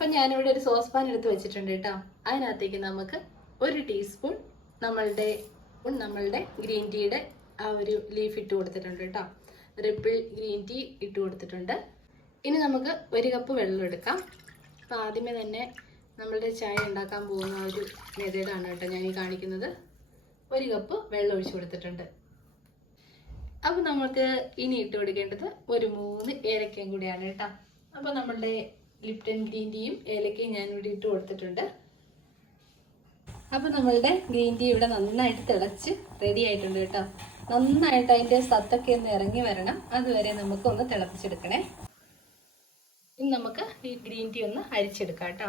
അപ്പം ഞാനിവിടെ ഒരു സോസ് പാൻ എടുത്ത് വെച്ചിട്ടുണ്ട് കേട്ടോ. അതിനകത്തേക്ക് നമുക്ക് 1 ടീസ്പൂൺ നമ്മളുടെ ഗ്രീൻ ടീയുടെ ആ ഒരു ലീഫ് ഇട്ട് കൊടുത്തിട്ടുണ്ട് കേട്ടോ. റിപ്പിൾ ഗ്രീൻ ടീ ഇട്ട് കൊടുത്തിട്ടുണ്ട്. ഇനി നമുക്ക് 1 കപ്പ് വെള്ളം എടുക്കാം. അപ്പം ആദ്യമേ തന്നെ നമ്മളുടെ ചായ ഉണ്ടാക്കാൻ പോകുന്ന ഒരു മെത്തേഡാണ് കേട്ടോ ഞാൻ ഈ കാണിക്കുന്നത്. 1 കപ്പ് വെള്ളം ഒഴിച്ചു കൊടുത്തിട്ടുണ്ട്. അപ്പോൾ നമുക്ക് ഇനി ഇട്ട് കൊടുക്കേണ്ടത് ഒരു 3 ഏലക്കയും കൂടിയാണ് കേട്ടോ. അപ്പോൾ നമ്മളുടെ ലിപ്റ്റൺ ഗ്രീൻ ടീയും ഏലക്കയും ഞാനിവിടെ ഇട്ട് കൊടുത്തിട്ടുണ്ട്. അപ്പോൾ നമ്മളുടെ ഗ്രീൻ ടീ ഇവിടെ നന്നായിട്ട് തിളച്ച് റെഡി ആയിട്ടുണ്ട് കേട്ടോ. നന്നായിട്ട് അതിൻ്റെ സത്തൊക്കെ ഒന്ന് ഇറങ്ങി വരണം. അതുവരെ നമുക്ക് ഒന്ന് തിളപ്പിച്ചെടുക്കണേ. ഇനി നമുക്ക് ഈ ഗ്രീൻ ടീ ഒന്ന് അരിച്ചെടുക്കാം കേട്ടോ.